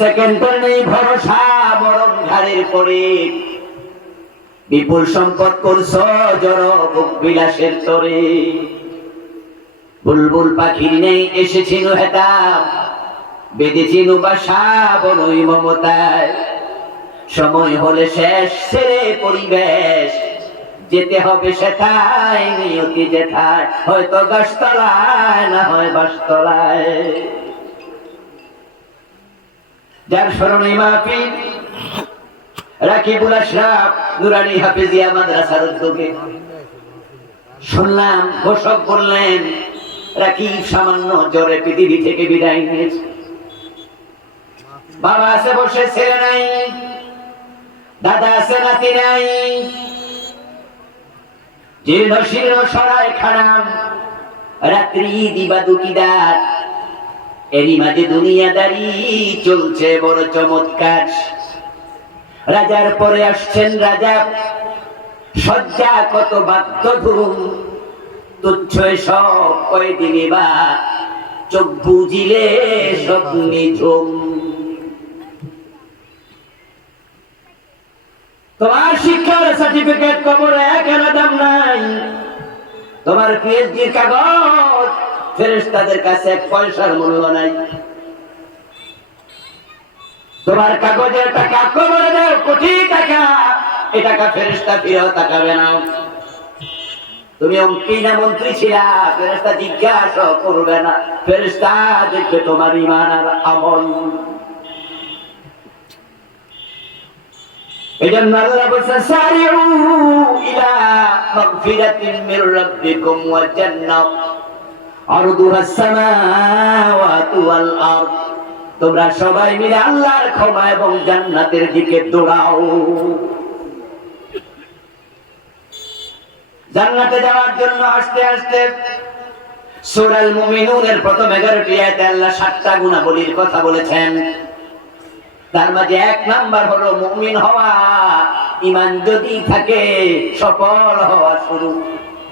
সেকেন্ডের নেই ভরসা, মরণ ঘাড়ের পরে। বিপুল সম্পদ করছ জড় ভোগ বিলাসের তরে। বুলবুল পাখির নেই এসেছিল হেতা, বেঁধেছিল বাসা বনই মমতায়। সময় হলে শেষ ছেড়ে পরিবেশ, যেতে হবে সেথায় নিয়তি যেথায়, হয়তো গাছতলায় না হয় বাসতলায়। যার স্মরণে মাহফিল রাকিবুল আশরাফ নুরানি হাফেজিয়া মাদ্রাসার উদ্যোগে, শুনলাম ঘোষক বললেন রাকিব সামান্য জ্বরে পৃথিবী থেকে বিদায় নিয়েছে। বাবা আছে বসে, ছেলে নাই, দাদা আছে নাতি নাই, জীর্ণ শীর্ণ সরাই খারাম, রাত্রি দিবা দুকিদার। এরই মাঝে দুনিয়াদারি চলছে বড় চমৎকার। রাজার পরে আসছেন রাজা, সজ্জা কত বাদ্য ধুম, তুচ্ছ সব কয়দিনে বা চোখ বুঝিলে সব নিঝুম। তোমার শিক্ষার সার্টিফিকেট কবরে কেন দাম নাই? তোমার পিএইচডির কাগজ ফেরেশতাদের কাছে এক পয়সার মূল্য নাই। তোমার কাগজের টাকা কবরে দাও কোটি টাকা, এ টাকা ফেরেশতা ফিরেও তাকাবে না। তুমি এমপি না মন্ত্রী ছিলা, ফেরেশতা জিজ্ঞাসা করবে না। ফেরেশতা দেখবে তোমার ঈমান আর আমল। এজন্য আল্লাহ বলেন সারিউ ইলা মাগফিরাতিন মির রাব্বিকুম ওয়া জান্নাহ আরদুহাস সামাওয়াতু ওয়াল আরদ। তোমরা সবাই মিলে আল্লাহর ক্ষমা এবং জান্নাতের দিকে দৌড়াও। জান্নাতে যাওয়ার জন্য আস্তে আস্তে সূরা আল মুমিনুনের প্রথম 11টি আয়াতে আল্লাহ 7টা গুণাবলীর কথা বলেছেন। তার মাঝে 1 নাম্বার হলো মুমিন হওয়া। ঈমান যদি থাকে সফল হওয়া শুরু।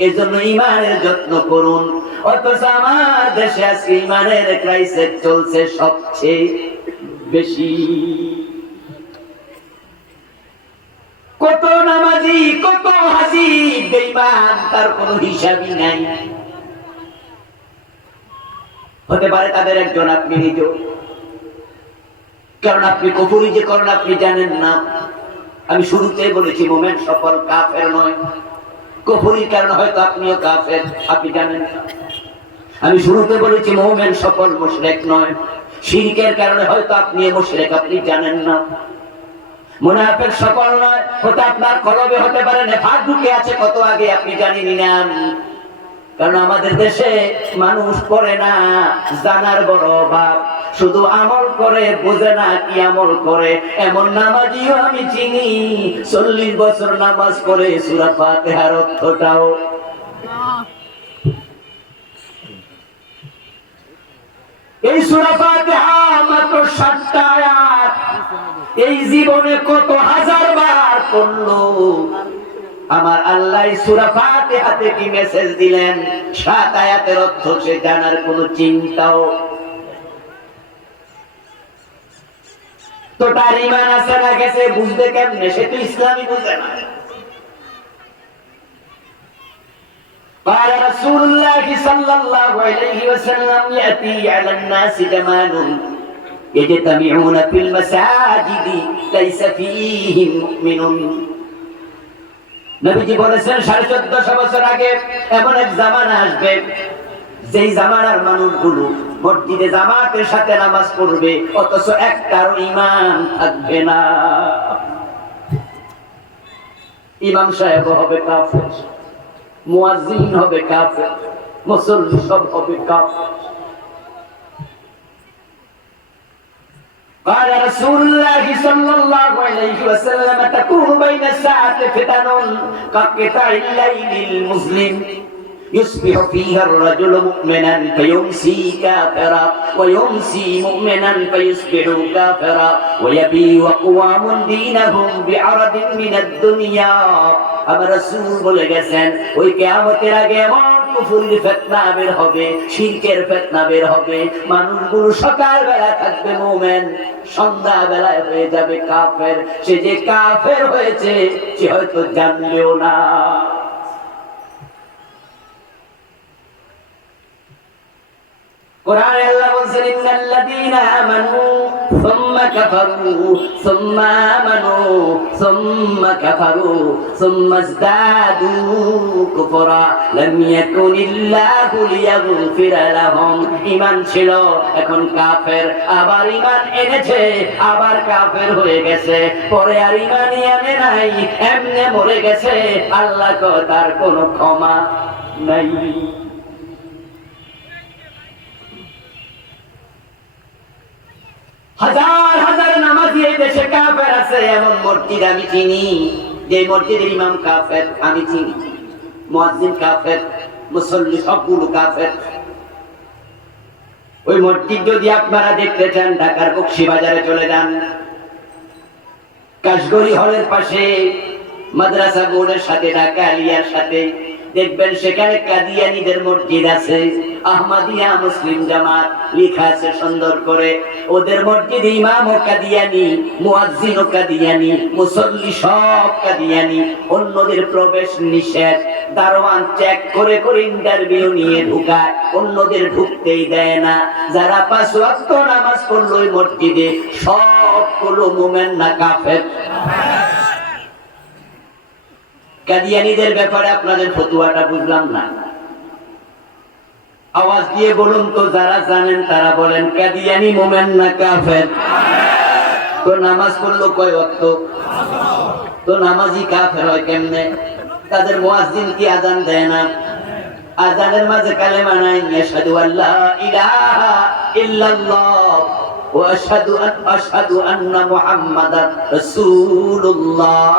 এজন্য ঈমানের যত্ন করুন। অথচ আমার দেশে আজকে ঈমানের ক্রাইসিস চলছে সবচেয়ে বেশি। কত নামাজি, কত হাজি বেঈমান, তার কোনো হিসাবই নাই। হতে পারে তাদের একজন আপনি নিজেও, কারণ আপনি কুফরি যে করেন আপনি জানেন না। আমি শুরুতেই বলেছি মুমিন সফল, কাফের নয়। কুফরির কারণে হয়তো আপনিও কাফের, আপনি জানেন না। আমি শুরুতে বলেছি মুমিন সফল, মুশরিক নয়। শিরকের কারণে হয়তো আপনিও মুশরিক, আপনি জানেন না। মুনাফিক সফল নয়, হয়তো আপনার কলবে হতে পারে নেফাক ঢুকে আছে কত আগে, আপনি জানেনই না। কারণ আমাদের দেশে মানুষ পড়ে না, জানার বড় অভাব। শুধু আমল করে, বোঝে না কি আমল করে। এমন নামাজিও আমি চিনি 40 বছর নামাজ পড়ে সূরা ফাতিহার অর্থটাও। এই সূরা ফাতিহা মাত্র 7টা আয়াত, এই জীবনে কত হাজার বার পড়লো। আমার আল্লাহ সূরা ফাতিহাতে কি মেসেজ দিলেন, 7 আয়াতের অর্থ সে জানার কোনো চিন্তাও। তো তার ঈমান আছে না গেছে বুঝবে কেমনে? সে তো ইসলামই বুঝে না। قال رسول الله صلى الله عليه وسلم يأتي على الناس زمان يجتمعون في المساجد ليس فيهم مؤمن। নবীজি বলেছেন 1450 বছর আগে এমন এক জামানা আসবে, যেই জামানার মানুষগুলো মসজিদে জামাতের সাথে নামাজ পড়বে অথচ একটারও ঈমান থাকবে না। ইমাম সাহেব হবে কাফের, মুয়াজ্জিন হবে কাফের, মুসল্লি সব হবে কাফের। قال رسول الله صلى الله عليه وسلم تكون بين الساعة فتن كقطع الليل المظلم يصبح فيها الرجل مؤمنا فيمسي كافرا ويمسي مؤمنا فيصبح كافرا ويبيع أقوام دينهم بعرض من الدنيا। আমার রাসূল বলে গেছেন ওই কিয়ামতের আগে এমন কুফরির ফিতনা বের হবে, শিরকের ফিতনা বের হবে। মানুষগুলো সকাল বেলা থাকবে মুমিন, সন্ধ্যা বেলায় হয়ে যাবে কাফের। সে যে কাফের হয়েছে সে হয়তো জানলেও না। কোরআনে আল্লাহ বলেন ইন্নাল্লাযীনা আমানু সুম্মা কাফারু সুম্মা আমানু সুম্মা কাফারু সুম্মা ইজদাদু কুফরা লাম ইয়াকুনিল্লাহু লিয়াগফিরা লাহুম। ঈমান ছিল, এখন কাফের, আবার ঈমান এনেছে, আবার কাফের হয়ে গেছে, পরে আর ঈমানই আনে নাই, এমনে মরে গেছে। আল্লাহ কো তার কোনো ক্ষমা নাই। হাজার হাজার নামাজি এই দেশে কাফের আছে। এমন মসজিদ আমি চিনি যে মসজিদের ইমাম কাফের, আমি চিনি। মুয়াজ্জিন কাফের, মুসল্লি সবগুলো কাফের। ওই মসজিদ যদি আপনারা দেখতে চান, ঢাকার বকশীবাজারে চলে যান, কাশগড়ি হলের পাশে মাদ্রাসা বোর্ডের সাথে, ঢাকা আলিয়ার সাথে দেখবেন সেখানে কাদিয়ানীদের মসজিদ আছে। আহমদিয়া মুসলিম জামাত লেখা আছে সুন্দর করে। ওদের মসজিদে ইমাম ও কাদিয়ানী, মুয়াজ্জিন ও কাদিয়ানী, মুসল্লি সব কাদিয়ানী। অন্যদের প্রবেশ নিষেধ, দারোয়ান চেক করে করে ইন্টারভিউ নিয়ে ঢুকায়, অন্যদের ঢুকতেই দেয় না। যারা 5 ওয়াক্ত নামাজ পড়লো ওই মসজিদে, সবগুলো মুমিন না কাফের? কাদিয়ানীদের ব্যাপারে আপনাদের ফতোয়াটা বুঝলাম না। আওয়াজ দিয়ে বলুন তো, যারা জানেন তারা বলেন, কাদিয়ানী মুমিন না কাফের? তো নামাজ পড়লো কয় ওয়াক্ত? তো নামাজি কাফের হয় কেমনে? তাদের মুয়াজ্জিন কি আযান দেয় না? আযানের মাঝে কালেমা নাই, আশহাদু আল্লা ইলাহা ইল্লাল্লাহ ওয়া আশহাদু আন্না মুহাম্মাদার রাসূলুল্লাহ।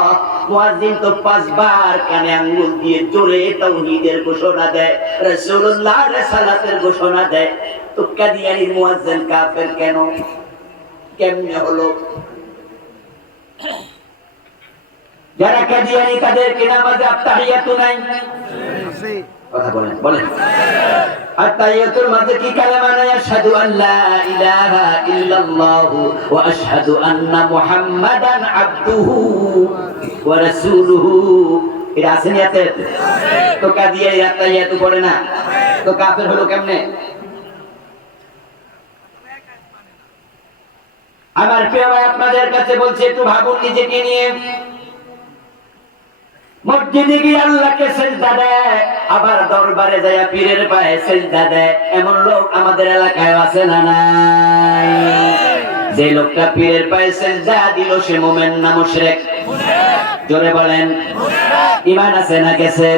মুয়াজ্জিন তো 5 বার কানে আঙ্গুল দিয়ে জোরে তাওহীদের ঘোষণা দেয়, রাসূলুল্লাহর রিসালাতের ঘোষণা দেয়। তো কাদিয়ানীর মুয়াজ্জিন কাফের কেন? কেমনে হলো? যারা কাদিয়ানী তাদের কি নামাজে আত্তাহিয়াতু নাই? কথা বলেন বলেন। আত্তাহিয়াতুর মধ্যে কি কালেমা নাই? আশহাদু আল্লা ইলাহা ইল্লাল্লাহ ওয়া আশহাদু আন্না মুহাম্মাদান আবদুহু ওয়া রাসূলুহু। এটা আছে নিয়াতে? তো কাদিয়ানী আত্তাহিয়াতু পড়ে না, তো কাফের হলো কেমনে? আমার প্রিয় ভাই, আপনাদের কাছে বলছি, একটু ভাবুন নিজেকে নিয়ে। মসজিদে গিয়ে আল্লাহকে সিজদা দেয়, আবার দরবারে যায় পীরের পায়ে সিজদা দেয়। এমন লোক আমাদের এলাকায় আছে না নাই? যে লোকটা পীরের পায়ে সিজদা দিল সে মুমিন না মুশরিক? জোরে বলেন। ঈমান আছে না গেছে?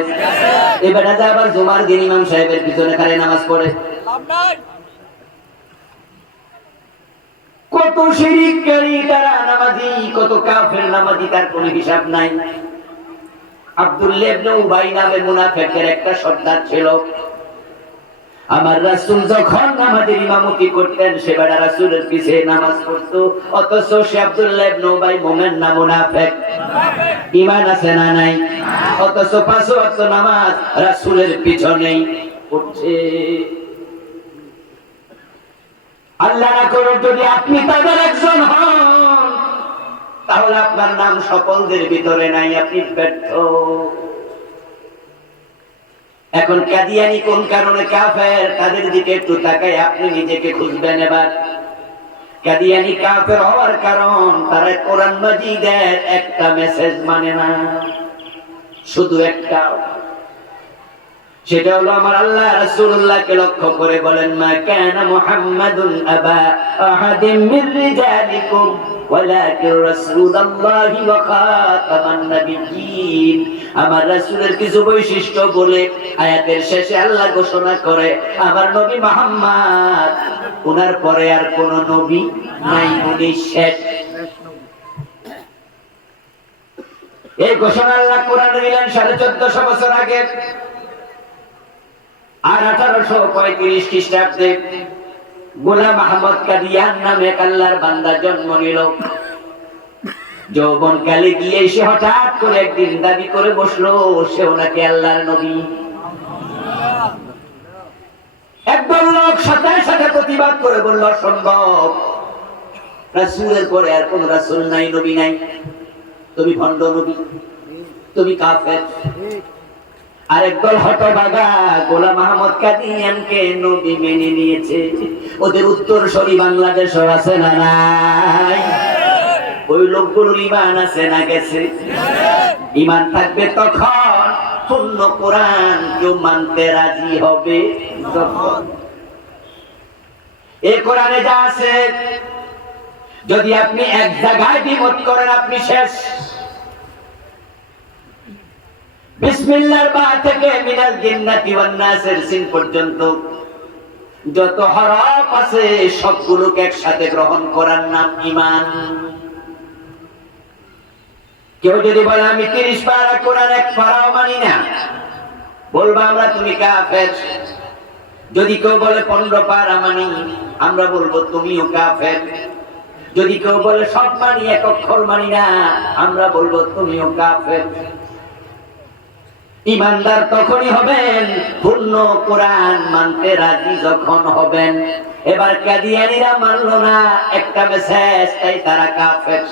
এবার আবার জুমার দিন ইমাম সাহেবের পিছনে খালি নামাজ পড়ে। কত শিরককারী তারা নামাজি, কত কাফের নামাজি, তার কোনো হিসাব নাই। আব্দুল্লাহ ইবনে উবাই নামে মুনাফিকের একটা সর্দার ছিল। আমার রাসূল যখন নামাজের ইমামতি করতেন, সে বেটা রাসূলের পিছে নামাজ পড়তো, অথচ সে আব্দুল্লাহ ইবনে উবাই মুমিন না মুনাফিক? ঈমান আছে না নাই? অথচ 5 ওয়াক্ত নামাজ রাসূলের পিছনেই পড়ছে। আল্লাহ না করুক যদি আপনি তাদের একজন হন, তাহলে আপনার নাম সকলদের ভিতরে নাই, আপনি ব্যর্থ। এখন কাদিয়ানী কোন কারণে কাফের, তাদের দিকে একটু তাকায় আপনি নিজেকে খুঁজবেন। এবার কাদিয়ানী কাফের হওয়ার কারণ, তারা কোরআন মাজিদের একটা মেসেজ মানে না, শুধু একটা। সেটা হলো আমার আল্লাহ রাসূলুল্লাহকে লক্ষ্য করে বলেন, মা কানা মুহাম্মাদুন আবা আহাদিম মির রিজালিকুম ওয়ালাকিন রাসূলুল্লাহি ওয়া খাতামান নাবিয়্যিন। আমার রাসূলের কিছু বৈশিষ্ট্য বলে আয়াতের শেষে আল্লাহ ঘোষণা করে, আমার নবী মুহাম্মদ, ওনার পরে আর কোন নবী নাই, উনি শেষ। এই ঘোষণা আল্লাহ কোরআনে দিলেন 1450 বছর আগে। আর 1835 খ্রিস্টাব্দে গোলাম আহমদ কাদিয়ান নামে এক আল্লাহর বান্দা জন্ম নিল। যৌবনকালে গিয়ে সে হঠাৎ করে একদিন দাবি করে বসলো সে ওনাকে আল্লাহর নবী। একদল লোক সাথে সাথে প্রতিবাদ করে বলল অসম্ভব, রাসূলের পরে আর কোন রাসূল নাই, নবী নাই, তুমি ভণ্ড নবী, তুমি কাফের। আরেকদল হতভাগা গোলাম আহমদ কাদিয়ানকে নবী মেনে নিয়েছে। ওদের উত্তরসূরি বাংলাদেশও আছে না নাই? ওই লোকগুলোর ঈমান আছে না গেছে? ঈমান থাকবে তখন পূর্ণ কোরআন কেউ মানতে রাজি হবে যখন। এই কোরআনে যা আছে যদি আপনি এক জায়গায় দ্বিমত করেন আপনি শেষ। বিসমিল্লাহর বা থেকে মিনাল জিন্নাতি ওয়ান নাসের সিন পর্যন্ত যত হরফ আছে সবগুলোকে একসাথে গ্রহণ করার নাম ঈমান। কেউ যদি বলে আমি 30 পারা কোরআন এক পারাও মানি না, বলবো আমরা তুমি কাফের। যদি কেউ বলে 15 পারা মানি, আমরা বলবো তুমিও কাফের। যদি কেউ বলে সব মানি এক অক্ষর মানি না, আমরা বলবো তুমিও কাফের। ঈমানদার তখনই হবেন পূর্ণ কোরআন মানতে রাজি যখন হবেন। এবার কাদিয়ানীরা মানলো না, একটা মেসেজ, তাই তারা কাফের।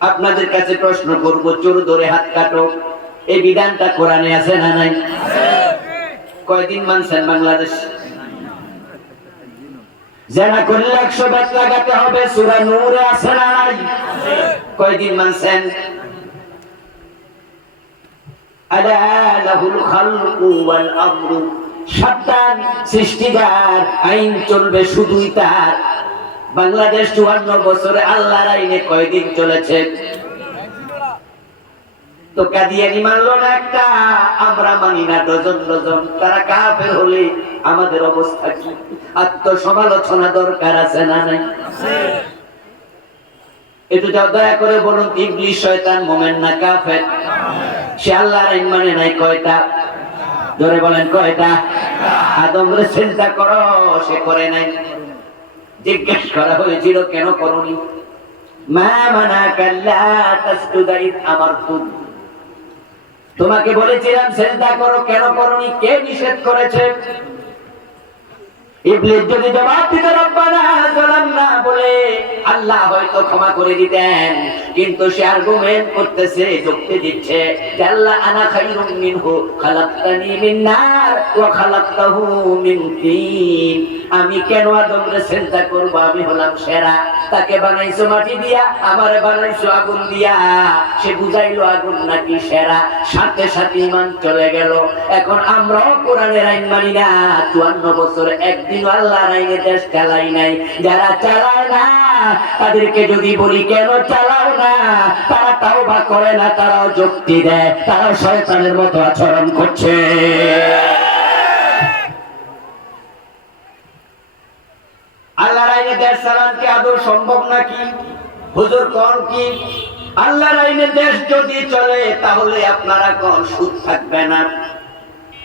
আপনাদের কাছে প্রশ্ন করব, চোর ধরে হাত কাটো, এই বিধানটা কোরআনে আছে না নাই? কয়দিন মানছেন বাংলাদেশ? জেনা করলে 100 বেত লাগাতে হবে, সূরা নূরে আছে না নাই? কয়দিন মানছেন? আলা লাহুল খালকু ওয়াল আমরু, সাবধান, সৃষ্টিদার, আইন চলবে শুধুই তার। বাংলাদেশ 54 বছরে আল্লাহর আইনে কয়দিন চলেছে? তো কাদিয়ানী মানলো না একটা, আমরা মানি না ডজন ডজন। তারা কাফের হলে আমাদের অবস্থা কি? আত্মসমালোচনা দরকার আছে না নাই? একটু দয়া করে বলুন, ইবলিস শয়তান মুমিন না কাফের? সে আল্লাহর আইন মানে নাই কয়টা? জোরে বলেন কয়টা? আদমরে সিজদা করো, সে করে নাই। জিজ্ঞেস করা হয়েছিল কেন করনি? মা মানাকা আল্লা তাসজুদা ইয আমারতুক, তোমাকে বলেছিলাম সিজদা করো, কেন করনি? কে নিষেধ করেছে? ইবলিস যদি জবাব দিত রব্বানা যালামনা বলে, আল্লাহ হয়তো ক্ষমা করে দিতেন, কিন্তু সে আর্গুমেন্ট করতেছে, যুক্তি দিচ্ছে যে আল্লাহ আনা খায়রুম মিনহু খালাকতানি মিন নার ওয়া খালাকতাহু মিন তিন, আমি কেন আদমরে সিজদা করব? আমি হলাম সেরা, তাকে বানাইছো মাটি দিয়া, আমারে বানাইছো আগুন দিয়া। সে বুঝাইলো আগুন নাকি সেরা, সাথে সাথে ঈমান চলে গেল। এখন আমরাও কোরআনের আইন মানি না, 54 বছরে একদিন আল্লাহর আইনে দেশ চালাই নাই। যারা চালায় না তাদেরকে যদি বলি কেন চালাও না, তারা তাওবা করে না, তারাও যুক্তি দেয়, তারাও শয়তানের মতো আচরণ করছে। আল্লাহর আইনে দেশ চালান কি আদৌ সম্ভব নাকি? হুজুর কোন কি? আল্লাহর আইনে দেশ যদি চলে তাহলে আপনারা কোন সুদ থাকবে না?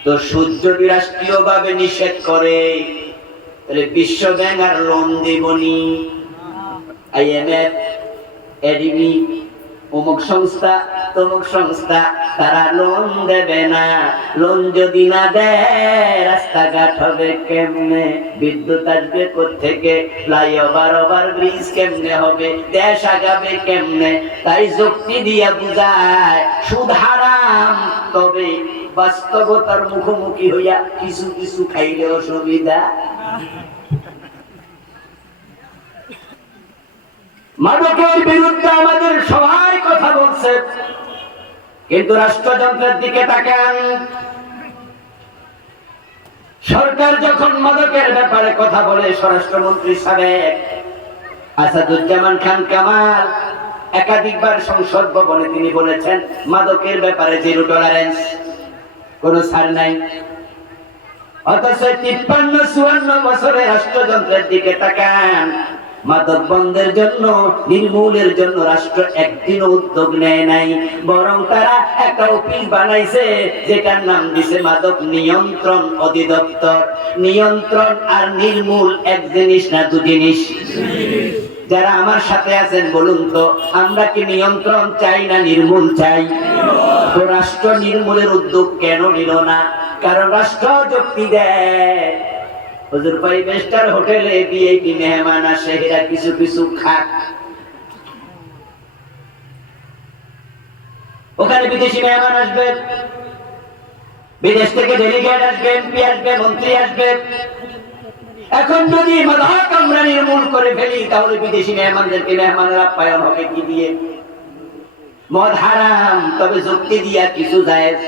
তো সুদ যদি রাষ্ট্রীয়ভাবে নিষেধ করে তাহলে বিশ্ব ব্যাংক আর লোন দিবনি, IMF, ADB, অমুক সংস্থা তমুক সংস্থা, তারা লোন দেবে না। লোন যদি না দেয় রাস্তাঘাট হবে কেমনে? বিদ্যুৎ আসবে কোত্থেকে? ফ্লাইওভার ওভার ব্রিজ কেমনে হবে? দেশ আগাবে কেমনে? তাই যুক্তি দিয়া বুঝায় সুদ হারাম, তবে বাস্তবতার মুখোমুখি হইয়া কিছু কিছু খাইলে অসুবিধা। মাদকের বিরুদ্ধে আমাদের সবাই কথা বলছে, কিন্তু রাষ্ট্রযন্ত্রের দিকে তাকান। সরকার যখন মাদকের ব্যাপারে কথা বলে, স্বরাষ্ট্রমন্ত্রী সাবেক আসাদুজ্জামান খান কামাল একাধিকবার সংসদ ভবনে তিনি বলেছেন মাদকের ব্যাপারে 0 টলারেন্স, কোনো ছাড় নাই। অথচ 53-54 বছরে রাষ্ট্রযন্ত্রের দিকে তাকান, মাদক বন্ধের জন্য, নির্মূলের জন্য রাষ্ট্র একদিনও উদ্যোগ নেয় নাই, বরং তারা একটা অফিস বানাইছে যেটার নাম দিছে মাদক নিয়ন্ত্রণ অধিদপ্তর। নিয়ন্ত্রণ আর নির্মূল এক জিনিস না, 2 জিনিস। যারা আমার সাথে আছেন বলুন তো, আমরা কি নিয়ন্ত্রণ চাই না নির্মূল চাই? তো রাষ্ট্র নির্মূলের উদ্যোগ কেন নিল না? কারণ রাষ্ট্র যুক্তি দেয়, হুজুর 5 স্টার হোটেলে ভিআইপি মেহমান আসে, এরা কিছু কিছু খাক, ওখানে বিদেশি মেহমান আসবে, বিদেশ থেকে ডেলিগেট আসবে, এমপি আসবে, মন্ত্রী আসবে। এখন যদি মাদক আমরা নির্মূল করে ফেলি, তাহলে বিদেশি মেহমানদেরকে মেহমানের আপ্যায়ন হবে কি দিয়ে? মদ হারাম, তবে যুক্তি দিয়া কিছু জায়েজ।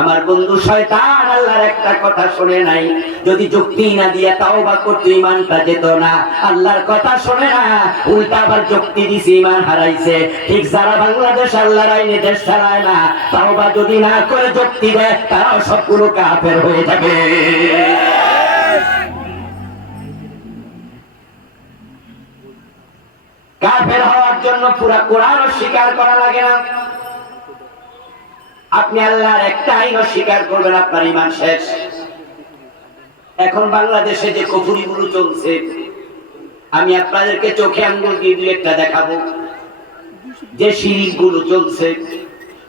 আমার বন্ধু শয়তান আল্লাহর একটা কথা শুনে নাই, যদি যুক্তি না দিয়া তাওবা করতে ঈমানটা যেত না। আল্লাহর কথা শুনে না, উল্টা আবার যুক্তি দিছে, ঈমান হারাইছে। ঠিক যারা বাংলাদেশ আল্লাহর আইনে দেশ চালায় না, তাওবা যদি না করে যুক্তি দেয়, তারাও সবগুলো কাফের হয়ে যাবে। কাফের হওয়ার জন্য পুরা কোরআন স্বীকার করা লাগে না। আপনি আল্লাহর একটা আইন স্বীকার করবেন, আপনার ঈমান শেষ। এখন বাংলাদেশে যে কুফরিগুলো চলছে, আমি আপনাদেরকে চোখে আঙ্গুল দিয়ে 2-1টা দেখাবো। যে শিরকগুলো চলছে,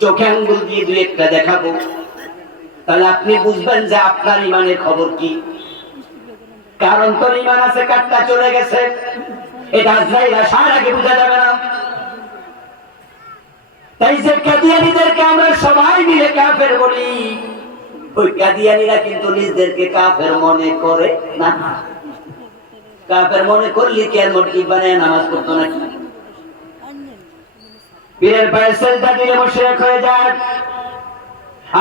চোখে আঙ্গুল দিয়ে 2-1টা দেখাবো, তাহলে আপনি বুঝবেন যে আপনার ঈমানের খবর কি। কারণ তোর ঈমান আছে, কাটটা চলে গেছে, এটা আজরাইল আসার আগে বোঝা যাবে না। তাই যে কাদিয়ানীদেরকে আমরা সবাই মিলে কাফের বলি, ওই কাদিয়ানীরা কিন্তু নিজেদেরকে কাফের মনে করে না। কাফের মনে করলে কি আর মসজিদ বানায় নামাজ পড়তো নাকি? পীরের পায়ে সেজদা দিলে মুশরিক হয়ে যায়।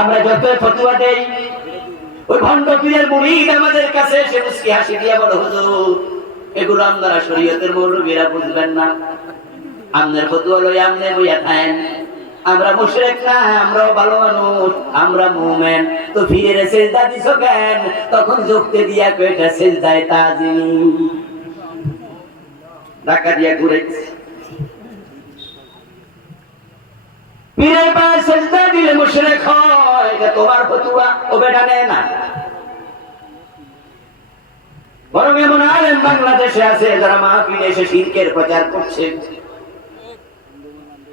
আমরা যত ফতোয়া দেই, ওই ভণ্ড পীরের মুরিদ আমাদের কাছে এসে মুস্কি হাসি দিয়ে বলে, হুজুর এগুলো আপনারা শরীয়তের মৌলবীরা বুঝবেন না, আপনার ফতোয়া লই আমনে বইয়া থাকেন। আমরা মুশরিক না, আমরাও ভালো মানুষ, আমরা মুমিন। তো পীরের সেজদা দিছো কেন? তখন যুক্তি দিয়া কয়টা সেজদায় তাজিম ধাক্কা দিয়া ঘুরাইছে। পীরের পায়ে সেজদা দিলে মুশরিক হয়, এটা তোমার ফতোয়া, ও বেটা নেয় না। বরং এমন আলেম বাংলাদেশে আছে যারা মাহফিলে এসে শিরকের প্রচার করছে,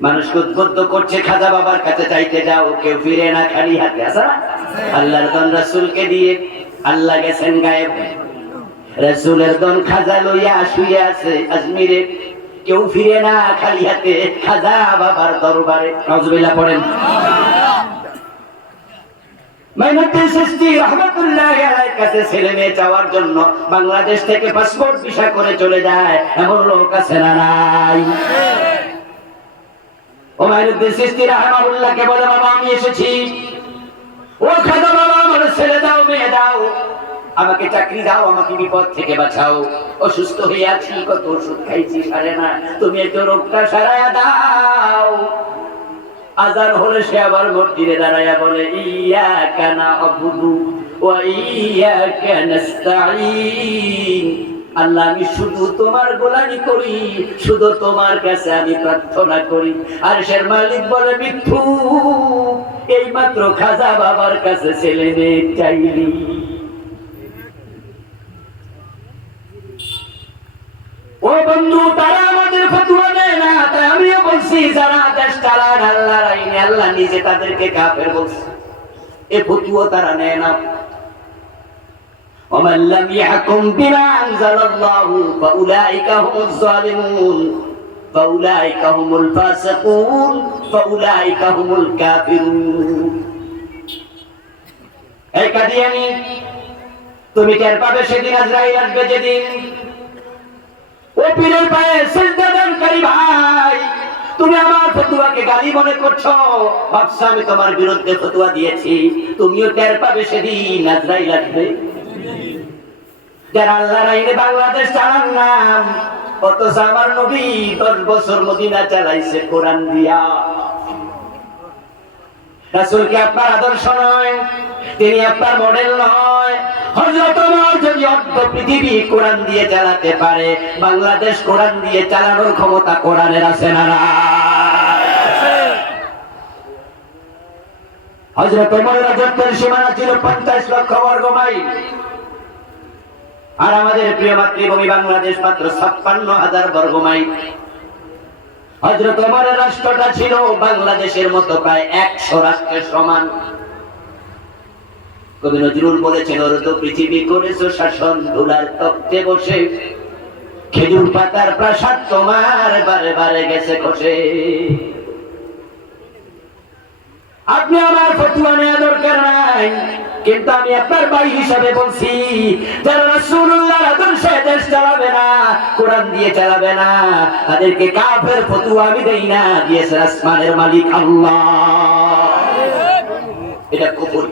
মানুষকে উদ্বুদ্ধ করছে, খাজা বাবার কাছে চাইতে যাও, কেউ ফিরে না খালি হাতে। আসা আল্লাহর দন রাসূলকে দিয়ে আল্লাহ গেছেন গায়েব, রাসূলের দন খাজা লইয়া শুয়ে আছে আজমিরে, কেউ ফিরে না খালি হাতে খাজা বাবার দরবারে। নাউজুবিল্লাহ পড়েন। মাইনুদ্দিন চিশতি রাহমাতুল্লাহি আলাইহির কাছে ছেলে মেয়ে চাওয়ার জন্য বাংলাদেশ থেকে পাসপোর্ট ভিসা করে চলে যায়, এমন লোক আছে না নাই? ও মাইনুদ্দিন চিশতি রাহমাতুল্লাহকে বলে, বাবা আমি এসেছি, ও খাজা বাবা আমার ছেলে দাও, মেয়ে দাও, আমাকে চাকরি দাও, আমাকে বিপদ থেকে বাঁচাও, অসুস্থ হয়ে আছি, কত ওষুধ খাইছি সারে না, তুমি একটু রোগটা সারায়া দাও। আজান হলে সে আবার মসজিদে দাঁড়ায়া বলে, ইয়াকা না'বুদু ওয়া ইয়াকা নাস্তাঈন, আল্লাহ আমি শুধু তোমার গোলামি করি, শুধু তোমার কাছে আমি প্রার্থনা করি। আর সে মালিক বলে, মিথ্যু, এই মাত্র খাজা বাবার কাছে ছেলে মেয়ে চাইলি। ও বন্ধু, তারা আমাদের ফতোয়া দেয় না, তাই আমিও বলছি, যারা দেশ চালান আল্লাহর আইনে, আল্লাহ নিজে তাদেরকে কাফের বলছে, এ ফতোয়া তারা নেয় না। ওমান লাম ইয়াহকুম বিমা আনজালাল্লাহু ফাউলাইকা হুমুজ জালিমুন ফাউলাইকা হুমুল ফাসিকুন ফাউলাইকা হুমুল কাফিরুন। এই কাদিয়ানী, তুমি টের পাবে সেদিন, আজরাইল আসবে যেদিন। ও পীরের পায়ে সিজদা দানকারী ভাই, তুমি আমার ফতোয়াকে গালি মনে করছো, ভাবছো আমি তোমার বিরুদ্ধে ফতোয়া দিয়েছি। তুমিও টের পাবে সেদিন, আজরাইল আসবে। যারা আল্লাহর আইনে বাংলাদেশ চালান না, অথচ আমার নবী 10 বছর মদিনা চালাইছে কোরআন দিয়া। রাসূল কি আপনার আদর্শ নয়? তিনি আপনার মডেল নয়? হযরত ওমর যদি অর্ধ পৃথিবী কোরআন দিয়ে চালাতে পারে, বাংলাদেশ কোরআন দিয়ে চালানোর ক্ষমতা কোরআনের আছে না? হযরত ওমরের রাজত্বের সীমানা ছিল 50 লক্ষ বর্গ মাইল, আর আমাদের প্রিয় মাতৃভূমি বাংলাদেশ মাত্র 56,000 বর্গ মাইল। হযরত ওমরের রাষ্ট্রটা ছিল বাংলাদেশের মতো প্রায় 100 রাষ্ট্রের সমান। কবি নজরুল বলেছেন, ওর তো পৃথিবী করেছো শাসন, ধুলার তক্তে বসে খেজুর পাতার প্রাসাদ তোমার বারে বারে গেছে খসে। আপনি আমার ফতুয়া নেওয়া দরকার নাই, কিন্তু আমি আপনার ভাই হিসাবে বলছি, যারা রাসূলুল্লাহর আদর্শে দেশ চালাবে না, কোরআন দিয়ে চালাবে না, তাদেরকে কাফের ফতুয়া আমি দেই না, দিয়েছে আসমানের মালিক আল্লাহ। এটা কুফর।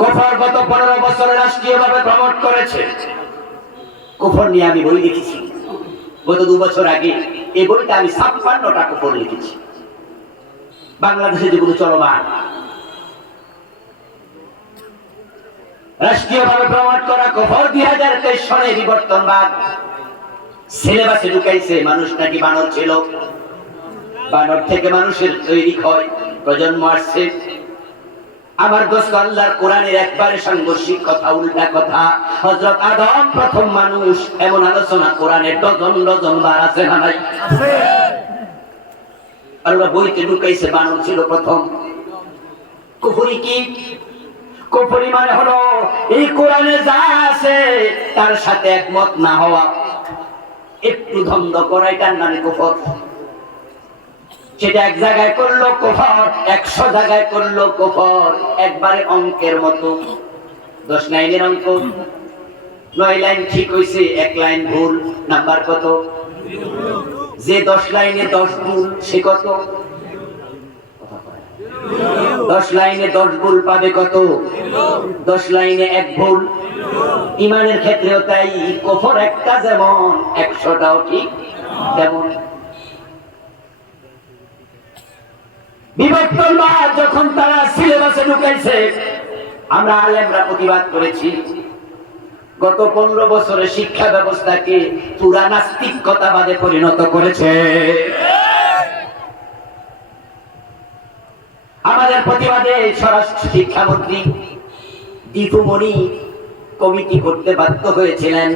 কুফর গত 15 বছরে রাষ্ট্রীয়ভাবে প্রমোট করেছে। কুফর নিয়ে আমি বই লিখেছি। গত 2 বছর আগে এই বইটা আমি 56টা কুফর লিখেছি। বাংলাদেশে যেগুলো চলমান রাষ্ট্রীয়ভাবে প্রমোট করা কুফর 2023 সনে বিবর্তনবাদ সিলেবাসে ঢুকাইছে। মানুষ নাকি বানর ছিল, বানর থেকে মানুষের তৈরি হয়, প্রজন্ম আসছে। আমার দোস্ত, আল্লাহর কোরআনের একবারে সাংঘর্ষিক কথা, উল্টা কথা। হযরত আদম প্রথম মানুষ, এমন আলোচনা কোরআনের ডজন ডজন বার আছে না নাই? আল্লাহ বইতে ঢুকাইছে বানর ছিল প্রথম। কুফরি কি? কুফরি মানে হলো এই কোরআনে যা আছে তার সাথে একমত না হওয়া, একটু দ্বন্দ্ব করা, এটার নামে কুফর। সেটা এক জায়গায় করলো কুফর, 100 জায়গায় করলো কুফর। একবারে অঙ্কের মতো 10 লাইনের অঙ্ক, 9 লাইন ঠিক হইছে, 1 লাইন ভুল, নাম্বার কত? যে 10 লাইনে 10 ভুল সে কত? 10 লাইনে 10 ভুল পাবে কত? 10 লাইনে 1 ভুল। ইমানের ক্ষেত্রেও তাই, কুফর একটা যেমন 100টাও ঠিক তেমন। বিবর্তনবাদ যখন তারা সিলেবাসে ঢুকাইছে, আমরা আলেমরা প্রতিবাদ করেছি। গত 15 বছরের শিক্ষা ব্যবস্থাকে পুরা নাস্তিকতাবাদে পরিণত করেছে। আমাদের প্রতিবাদে স্বরাষ্ট্র শিক্ষামন্ত্রী দীপু মনি কমিটি করতে বাধ্য হয়েছিলেন।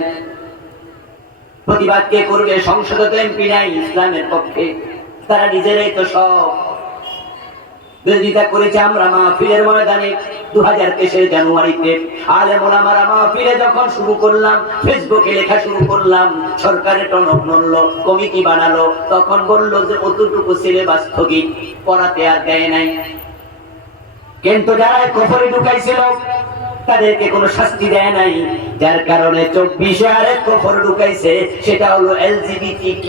প্রতিবাদ কে করবে? সংসদে তো এমপি নাই ইসলামের পক্ষে, তারা নিজেরাই তো সব বিরোধিতা করেছে। আমরা মাহফিলের ময়দানে 2023 জানুয়ারিতে আলেম ওলামারা মাহফিলে যখন শুরু করলাম, ফেসবুকে লেখা শুরু করলাম, সরকারের টনক নড়ল, কমিটি বানালো, তখন বললো যে অতটুকু সিলেবাস স্থগিত, পড়াতে আর দেয় নাই। কিন্তু যারা কুফরে ঢুকাইছিল তাদেরকে কোনো শাস্তি দেয় নাই, যার কারণে 24 আরেক কুফর ঢুকাইছে। সেটা হলো LGBTQ,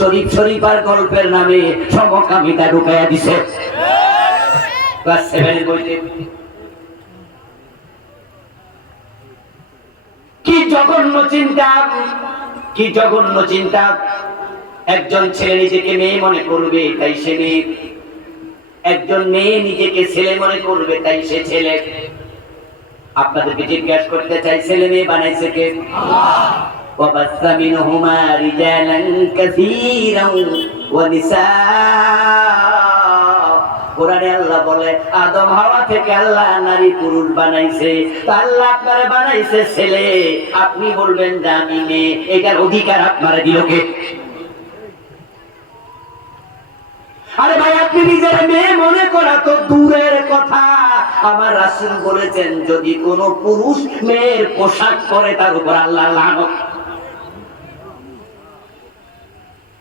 শরীফ শরীফার গল্পের নামে সমকামিতা ঢুকাইয়া দিছে ক্লাস 7 এর বইতে। কি জঘন্য চিন্তা, কি জঘন্য চিন্তা! একজন ছেলে নিজেকে মেয়ে মনে করবে তাই সে মেয়ে, একজন মেয়ে নিজেকে ছেলে মনে করবে তাই সে ছেলে। আপনাদেরকে জিজ্ঞাসা করতে চাই, ছেলে মেয়ে বানাইছে কে? আল্লাহ। وَبَثَّ مِنْهُمَا رِجَالًا كَثِيرًا وَنِسَاءً। কোরআনে আল্লাহ বলে আদম হাওয়া থেকে আল্লাহ নারী পুরুষ বানাইছে। আল্লাহ আপনারে বানাইছে ছেলে, আপনি বলবেন যে আমি মেয়ে, এটার অধিকার আপনারে দিল কে? আরে ভাই, আপনি নিজের মেয়ে মনে করা তো দূরের কথা। আমার রাসূল বলেছেন, যদি কোনো পুরুষ মেয়ের পোশাক পরে তার উপর আল্লাহর লানত।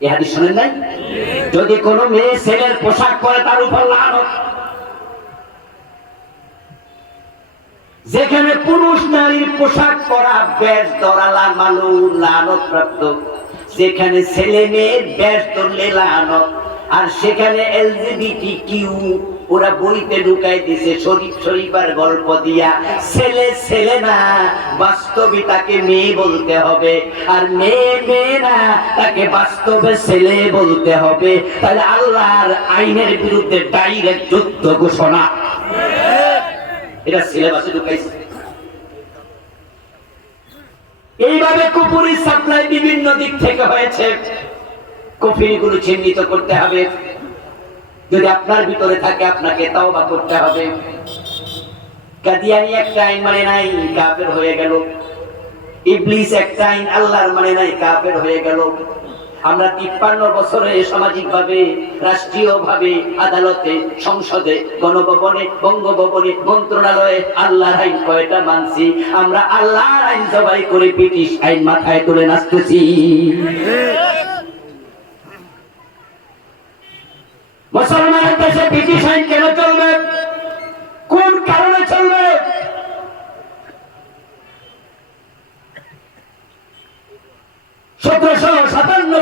এই হাদিস শুনেন নাই? যদি কোনো মেয়ে ছেলের পোশাক পরে তার উপর লানত। যেখানে পুরুষ নারীর পোশাক পরা বেশ ধরা লানত প্রাপ্ত, যেখানে ছেলে মেয়ের বেশ ধরলে লানত, আর সেখানে LGBTQ ওরা বইতে ঢুকাই দিছে শরীফ শরীফার গল্প দিয়া। ছেলে ছেলে না, বাস্তবে তাকে মেয়ে বলতে হবে, আর মেয়ে মেয়ে না, তাকে বাস্তবে ছেলে বলতে হবে। তাহলে আল্লাহর আইনের বিরুদ্ধে ডাইরেক্ট যুদ্ধ ঘোষণা। এটা সিলেবাসে ঢুকাইছে। এইভাবে কুফরি সাপ্লাই বিভিন্ন দিক থেকে হয়েছে। কুফরিগুলো চিহ্নিত করতে হবে। যদি আপনার ভিতরে থাকে, আপনাকে তাওবা করতে হবে। কাদিয়ানি একটা আইন মানে নাই, কাফের হয়ে গেল। ইবলিস একটা আইন আল্লাহর মানে নাই, কাফের হয়ে গেল। আমরা 53 বছরে সামাজিক ভাবে, রাষ্ট্রীয় ভাবে, আদালতে, সংসদে, গণভবনে, বঙ্গভবনে, মন্ত্রণালয়ে আল্লাহর আইন কয়টা মানছি? আমরা আল্লাহর আইন জবাই করে ব্রিটিশ আইন মাথায় তুলে নাচতেছি। মুসলমানের দেশে ব্রিটিশ আইন কেন চলবে? কোন কারণে চলবে?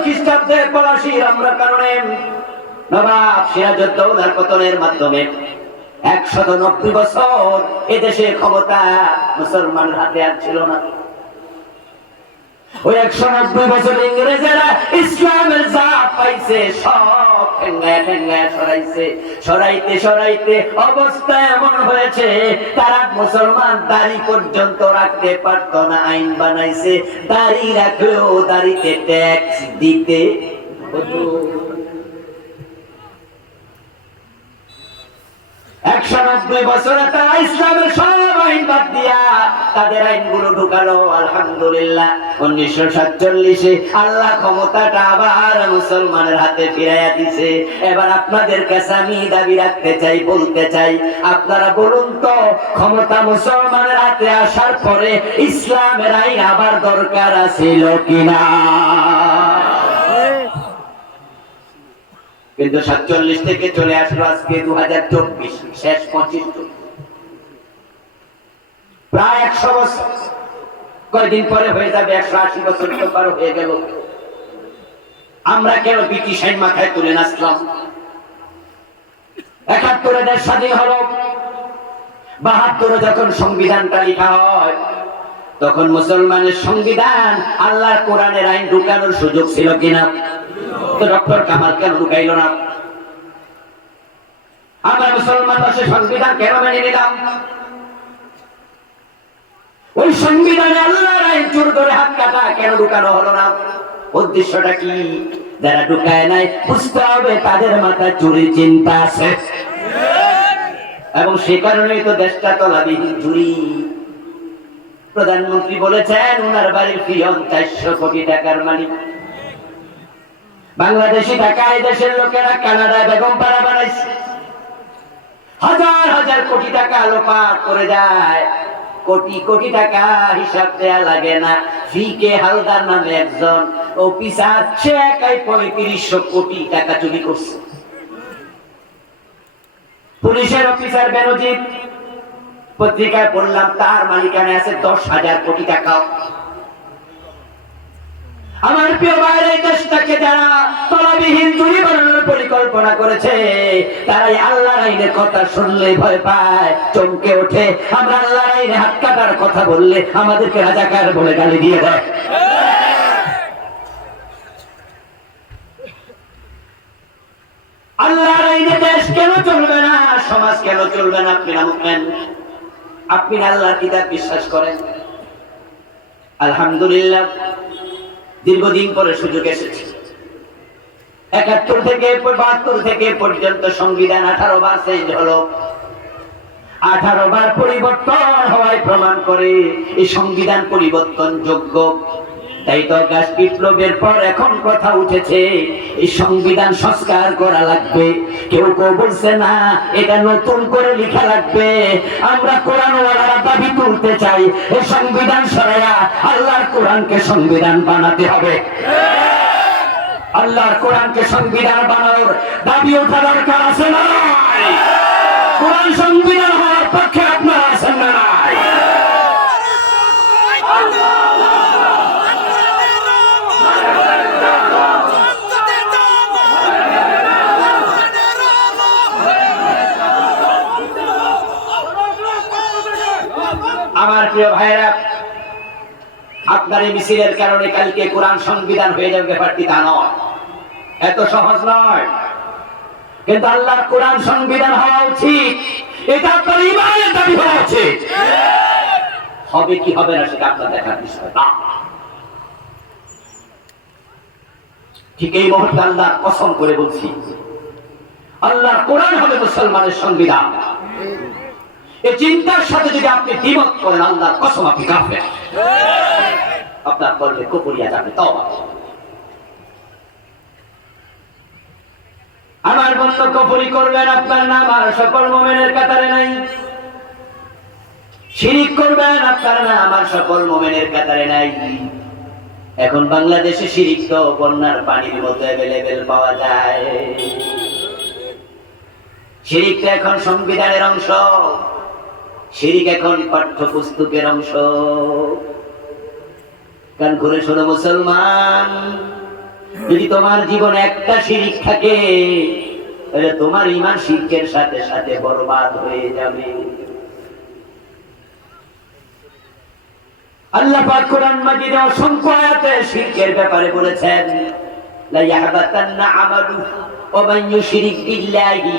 খ্রিস্টাব্দে পলাশীর আমরা কারণে নবাব সিরাজউদ্দৌলার পতনের মাধ্যমে 190 বছর এদেশে ক্ষমতা মুসলমানের হাতে আর ছিল না। ওই 190 বছর ইংরেজেরা ইসলামের যা পাইছে সব ঠেঙ্গায় ঠেঙ্গায় সরাইছে। সরাইতে সরাইতে অবস্থা এমন হয়েছে তারা মুসলমান দাড়ি পর্যন্ত রাখতে পারত না। আইন বানাইছে দাড়ি রাখলেও দাড়িতে ট্যাক্স দিতে হতো। 190 বছরে তারা ইসলামের সব আইন বাদ দিয়া তাদের আইনগুলো ঢুকালো। আলহামদুলিল্লাহ 1947-এ আল্লাহ ক্ষমতাটা আবার মুসলমানের হাতে ফিরাইয়া দিছে। এবার আপনাদের কাছে আমি দাবি রাখতে চাই, বলতে চাই, আপনারা বলুন তো ক্ষমতা মুসলমানের হাতে আসার পরে ইসলামের আইন আবার দরকার ছিল কিনা? কিন্তু 47 থেকে চলে আসলো আজকে 2024, শেষ 25, প্রায় 100 বছর। কয়েকদিন পরে হয়ে যাবে 180 বছর তো পার হয়ে গেল। আমরা কেন ব্রিটিশ আইন মাথায় তুলে নাচলাম? 71-এ দেশ স্বাধীন হলো, 72-এ যখন সংবিধানটা লেখা হয় তখন মুসলমানের সংবিধান আল্লাহর কোরআনের আইন ঢুকানোর সুযোগ ছিল কিনা? তো ডক্টর কামাল কেন ঢুকাইল না? আমরা মুসলমান দেশে সংবিধান কেন মেনে নিলাম? ওই সংবিধানে আল্লাহর আইন চুর করে হাত কাটা কেন ঢুকানো হলো না? উদ্দেশ্যটা কি? যারা ঢুকায় নাই বুঝতে হবে তাদের মাথায় চুরি চিন্তা আছে, এবং সে কারণেই তো দেশটা তলাবিহীন চুরি। প্রধানমন্ত্রী বলেছেন উনার বাড়ির পিয়ন 400 কোটি টাকার মালিক। বাংলাদেশি টাকা এই দেশের লোকেরা কানাডায় বেগম পাড়া বানাইছে, হাজার হাজার কোটি টাকা লোপাট করে যায়। কোটি কোটি টাকা হিসাব দেয়া লাগে না। ফিকে হালদার নামে একজন অফিসার, সে একাই 3500 কোটি টাকা চুরি করছে। পুলিশের অফিসার বেনজির, পত্রিকায় পড়লাম তার মালিকানায় আছে 10,000 কোটি টাকা। আমার প্রিয় ভাইরা, এই দেশটাকে যারা তলাবিহীন চুরি বানানোর পরিকল্পনা করেছে তারাই আল্লাহর আইনের কথা শুনলে ভয় পায়, চমকে ওঠে। আমরা আল্লাহর আইনে হাত কাটার কথা বললে আমাদেরকে রাজাকার বলে গালি দিয়ে দেয়। আল্লাহর আইনে দেশ কেন চলবে না? সমাজ কেন চলবে না? আপনি না মুমিন, আপনি আল্লাহর কিতাব বিশ্বাস করেন। আলহামদুলিল্লাহ দীর্ঘদিন পরে সুযোগ এসেছে। 71 থেকে 72 থেকে পর্যন্ত সংবিধান 18 বার চেঞ্জ হলো। 18 বার পরিবর্তন হওয়ায় প্রমাণ করে এই সংবিধান পরিবর্তন যোগ্য। তাই তো গাছ বিপ্লবের পর এখন কথা উঠেছে এই সংবিধান সংস্কার করা লাগবে। কেউ কেউ বলছে না এটা নতুন করে লেখা লাগবে। আমরা কোরআনওয়ালারা দাবি তুলতে চাই এই সংবিধান সরাইয়া আল্লাহর কোরআনকে সংবিধান বানাতে হবে। আল্লাহর কোরআনকে সংবিধান বানানোর দাবি ওঠা দরকার আছে না? কোরআন সংবিধান হওয়ার পক্ষে আপনারা আছেন না? আমার প্রিয় ভাইরা, আপনার এই মিছিলের কারণে কালকে কোরআন সংবিধান হয়ে যাবে ব্যাপারটি তা নয়, এত সহজ নয়। কিন্তু আল্লাহর কোরআন সংবিধান হওয়া উচিত, এটা আপনার ঈমানের দাবি হওয়া উচিত। হবে কি হবে না সেটা আপনার দেখার বিষয় না। ঠিক এই মুহূর্তে আল্লাহর কসম করে বলছি, আল্লাহর কোরআন হবে মুসলমানের সংবিধান। এই চিন্তার সাথে যদি আপনি দ্বিমত করেন, আল্লাহর কসম আপনি কাফের। আপনার কলবে কুফরিয়া যাবে। তওবা। আমার বন্ধ কফরি করবেন, আপনার নাম আর সকল মুমিনের কাতারে নাই। শিরিক করবেন, আপনার নাম আর সকল মুমিনের কাতারে নাই। এখন বাংলাদেশে শিরিক তো বন্যার পানির মতো অ্যাভেলেবেল পাওয়া যায়। শিরিকটা এখন সংবিধানের অংশ, শিরিক এখন পাঠ্যপুস্তকের অংশ। কান খুলে শোনো মুসলমান, যদি তোমার জীবনে একটা শিরিক থাকে তাহলে তোমার ঈমান শিরকের সাথে সাথে বরবাদ হয়ে যাবে। আল্লাহ পাক কোরআন মাজিদে অসংখ্য আয়াতে শিরকের ব্যাপারে বলেছেন, লা ইয়াহবাতান্না আমালু ওয়া মান ইউশরিক বিল্লাহি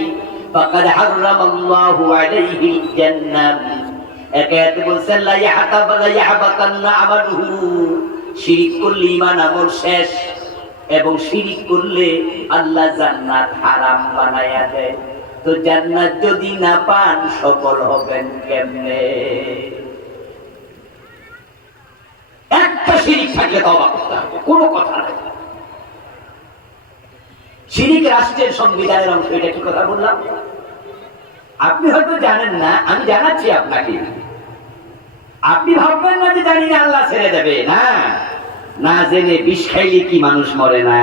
ফাকাদ হারামাল্লাহু আলাইহিল জান্নাহ। একায়াতে বলেছেন লা ইয়াহবাতান্না আমালুহু, শিরিক করলে ঈমান আমল শেষ, এবং শিরিক করলে আল্লাহ জান্নাত হারাম বানায়া দেয়। তো জান্নাত যদি না পান সফল হবেন কেমনে? একটা শিরিক থাকলে তওবা করতে হবে, কোনো কথা নাই। শিরিক রাষ্ট্রের সংবিধানের অংশ, এটা কি কথা বললাম? আপনি হয়তো জানেন না, আমি জানাচ্ছি আপনাকে। আপনি ভাববেন না যে জানি না আল্লাহ ছেড়ে দেবে, না, না জেনে বিষ খাইলে কি মানুষ মরে না?